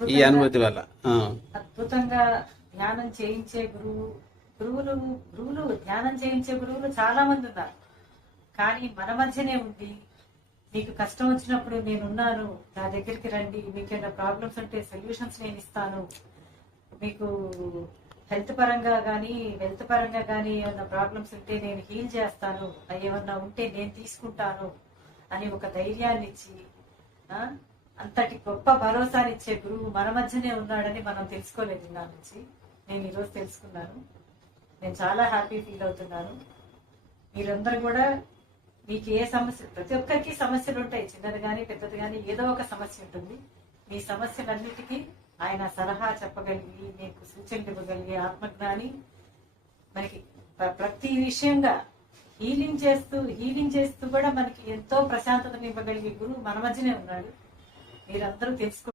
ఈ అనుభూతి వల్ల అద్భుతంగా ధ్యానం చేయించే గురువులు ధ్యానం చేయించే గురువులు చాలా మంది ఉన్నారు. కానీ మన మధ్యనే ఉండి మీకు కష్టం వచ్చినప్పుడు నేనున్నాను, నా దగ్గరికి రండి, మీకు ఏమైనా ప్రాబ్లమ్స్ ఉంటే సొల్యూషన్స్ నేను ఇస్తాను, మీకు హెల్త్ పరంగా కానీ వెల్త్ పరంగా కానీ ఏమన్నా ప్రాబ్లమ్స్ ఉంటే నేను హీల్ చేస్తాను, ఏమన్నా ఉంటే నేను తీసుకుంటాను అని ఒక ధైర్యాన్ని ఇచ్చి అంతటి గొప్ప భరోసానిచ్చే గురువు మన మధ్యనే ఉన్నాడని మనం తెలుసుకోలేదు నా నుంచి. నేను ఈరోజు తెలుసుకున్నాను. నేను చాలా హ్యాపీ ఫీల్ అవుతున్నాను. మీరందరూ కూడా మీకు ఏ సమస్య, ప్రతి ఒక్కరికి సమస్యలు ఉంటాయి, చిన్నది కానీ పెద్దది కానీ ఏదో ఒక సమస్య ఉంటుంది. మీ సమస్యలన్నిటికీ ఆయన సలహా చెప్పగలిగి మీకు సూచనలు ఇవ్వగలిగి ఆత్మజ్ఞాని, మనకి ప్రతి విషయంగా హీలింగ్ చేస్తూ కూడా మనకి ఎంతో ప్రశాంతతను ఇవ్వగలిగే గురువు మన మధ్యనే ఉన్నాడు. మీరందరూ తెలుసుకో.